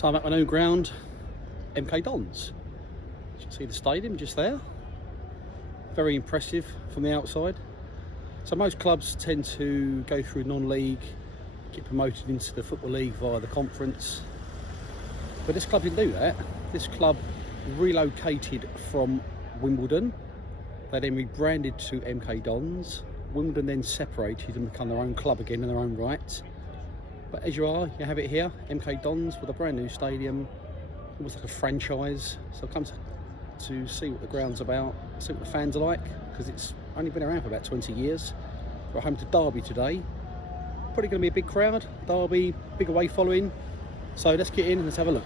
So I'm at my new ground, MK Dons. You can see the stadium just there. Very impressive from the outside. So most clubs tend to go through non-league, get promoted into the Football League via the conference. But this club didn't do that. This club relocated from Wimbledon. They then rebranded to MK Dons. Wimbledon then separated and become their own club again in their own right. But as you have it here, MK Dons with a brand new stadium, almost like a franchise. So I've come to see what the ground's about, see what the fans are like, because it's only been around for about 20 years. We're home to Derby today. Probably going to be a big crowd. Derby, big away following. So let's get in and let's have a look.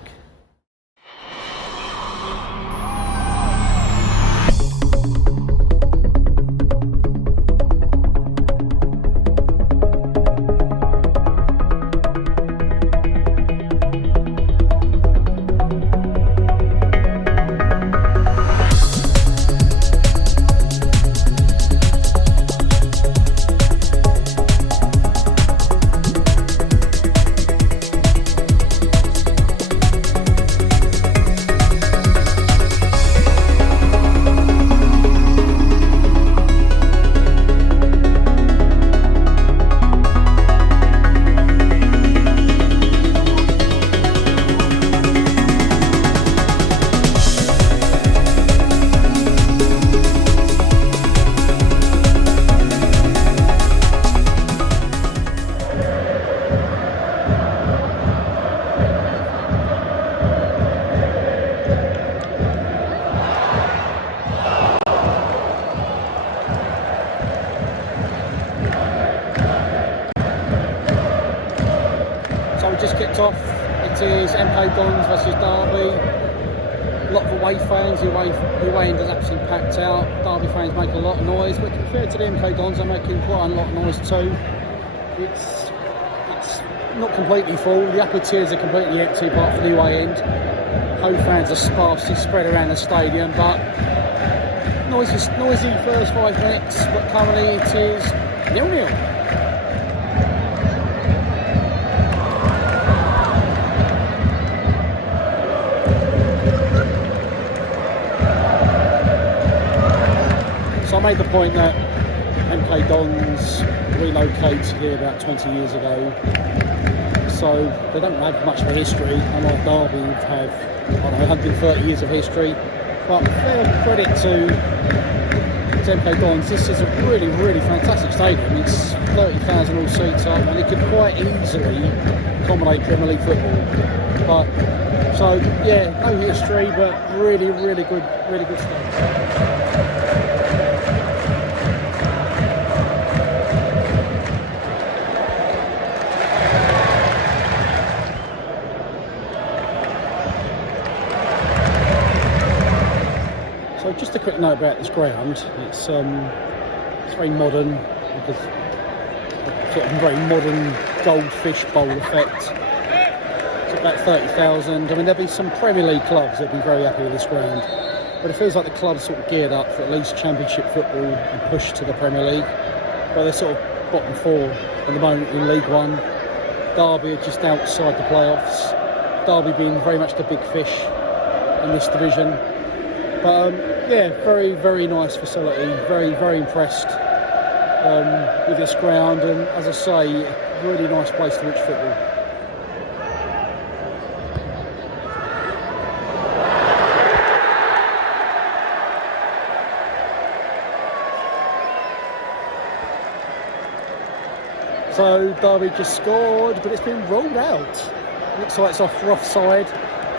Just kicked off. It is MK Dons versus Derby. A lot of away fans. The away end is absolutely packed out. Derby fans make a lot of noise, but compared to the MK Dons, they're making quite a lot of noise too. It's not completely full. The upper tiers are completely empty, apart from the away end. Home fans are sparsely spread around the stadium, but noisy first 5 minutes. But currently it is 0-0. So I made the point that MK Dons relocated here about 20 years ago, so they don't have much of a history, unlike Derby who have, 130 years of history. But fair credit to MK Dons, this is a really, really fantastic stadium. It's 30,000 all seats up, and it could quite easily accommodate Premier League football. But so yeah, no history, but really good stadium. So just a quick note about this ground. It's very modern, with a sort of very modern goldfish bowl effect. It's about 30,000. I mean, there'll be some Premier League clubs that'll be very happy with this ground, but it feels like the club's sort of geared up for at least Championship football and push to the Premier League. But they're sort of bottom 4 at the moment in League One. Derby are just outside the playoffs. Derby being very much the big fish in this division. But yeah, very nice facility. Very impressed with this ground, and as I say, really nice place to watch football. So Derby just scored, but it's been ruled out. Looks like it's offside.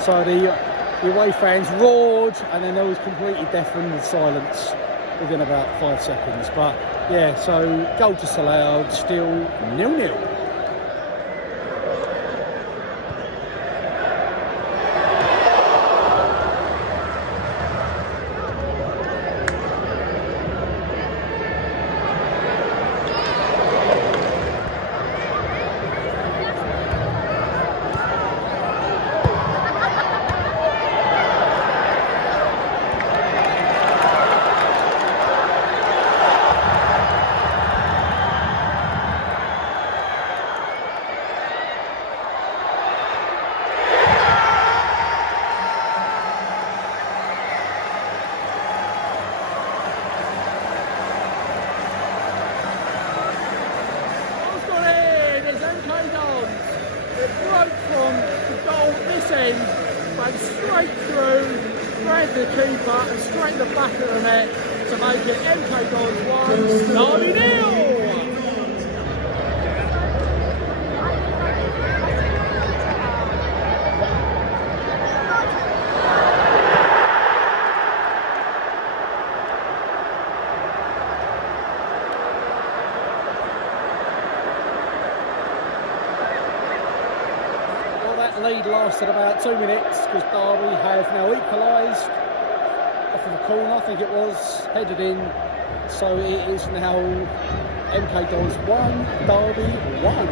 So the away fans roared, and then there was completely deafened silence within about 5 seconds. But yeah, so goal disallowed, still 0-0. end, ran straight through, grabbed the keeper and straight in the back of the net to make it MK Dons 1, Derby 0. Lead lasted about 2 minutes because Derby have now equalised off of a corner, I think it was, headed in. So it is now MK Dons 1, Derby 1.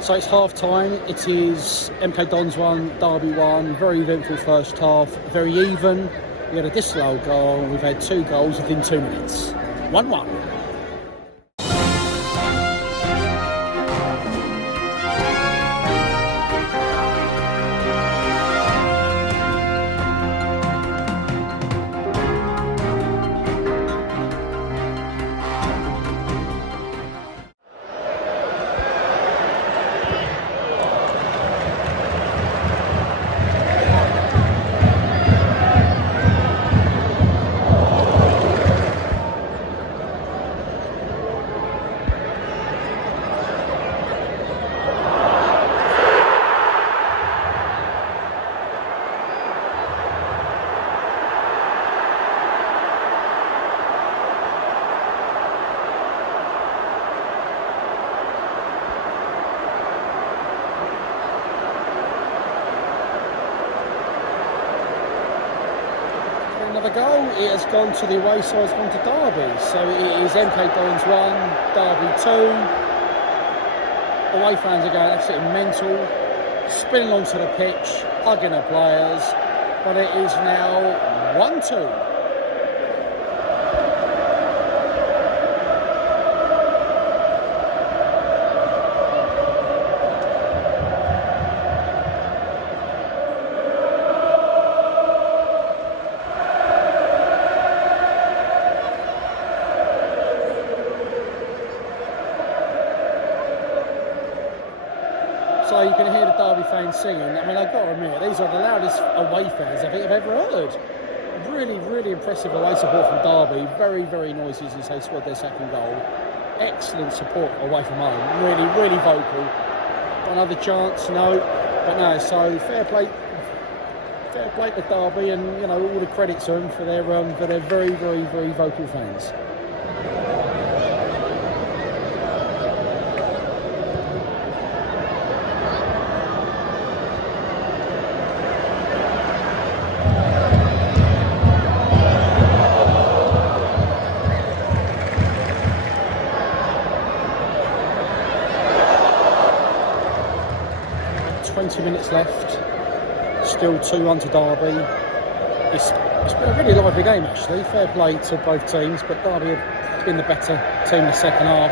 So it's half time, it is MK Dons 1, Derby 1, very eventful first half, very even. We had a disallowed goal, we've had 2 goals within 2 minutes. 1-1. Another goal, it has gone to the away side, it's gone to Derby. So it is MK Dons 1, Derby 2. Away fans are going absolutely mental, spinning onto the pitch, hugging the players, but it is now 1-2. So you can hear the Derby fans singing. I mean, I've got to admit, these are the loudest away fans I think I've ever heard. Really, really impressive away support from Derby. Very, very noisy as they scored their second goal. Excellent support away from home. Really, really vocal. Got another chance? No. But no, so fair play to Derby, and you know, all the credit to them for their very, very, very vocal fans. Minutes left, still 2-1 to Derby. It's been a really lively game actually, fair play to both teams, but Derby have been the better team in the second half.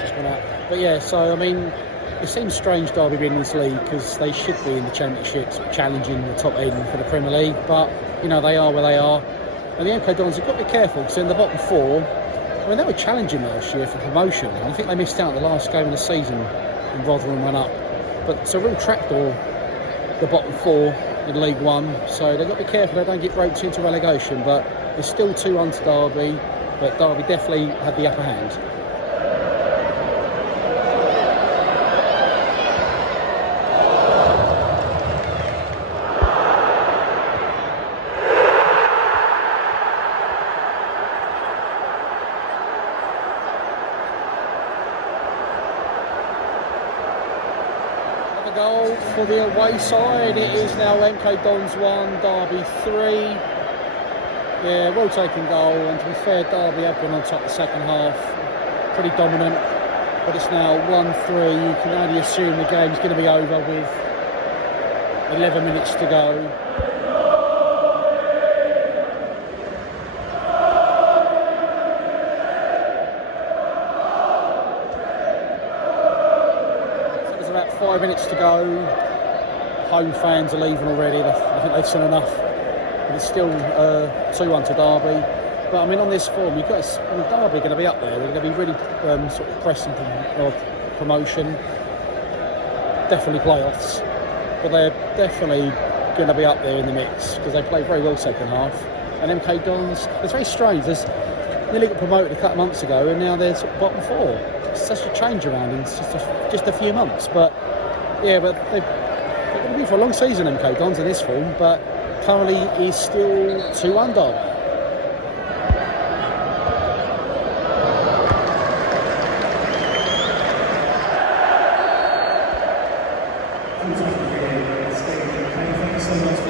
Just gone out. But yeah, so I mean, it seems strange Derby being in this league because they should be in the Championship, challenging the top end for the Premier League, but you know, they are where they are. And the MK Dons have got to be careful because in the bottom 4, I mean, they were challenging last year for promotion, and I think they missed out the last game of the season when Rotherham went up. But it's a real trapdoor, the bottom 4 in League One, so they've got to be careful they don't get roped into relegation. But it's still 2-1 to Derby, but Derby definitely had the upper hand. Goal for the away side. It is now MK Dons 1, Derby 3. Yeah, well taken goal, and to be fair, Derby have gone on top the second half, pretty dominant, but it's now 1-3. You can only assume the game's going to be over with 11 minutes to go. So there's about 5 minutes to go. home fans are leaving already. I think they've seen enough. But it's still 2-1 to Derby. But I mean, on this form, you've got Derby going to be up there. They're going to be really sort of pressing for promotion. Definitely playoffs. But they're definitely going to be up there in the mix because they played very well second half. And MK Dons, it's very strange. They nearly got promoted a couple of months ago, and now they're sort of bottom 4. It's such a change around in just a few months. But yeah, but they're going to be for a long season, MK Dons, in this form. But currently, he's still 2-1 Derby.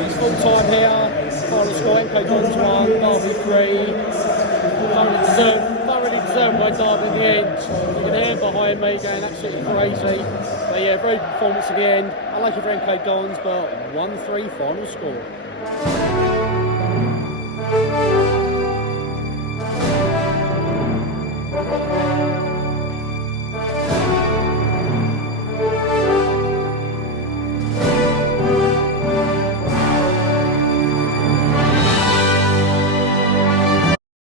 It's full time here. Final score: MK Dons 1, Derby 3. Thoroughly deserved by Derby in the end. You can hear him behind me going absolutely crazy. But yeah, very good performance at the end. I like it for MK Dons, but 1-3 final score.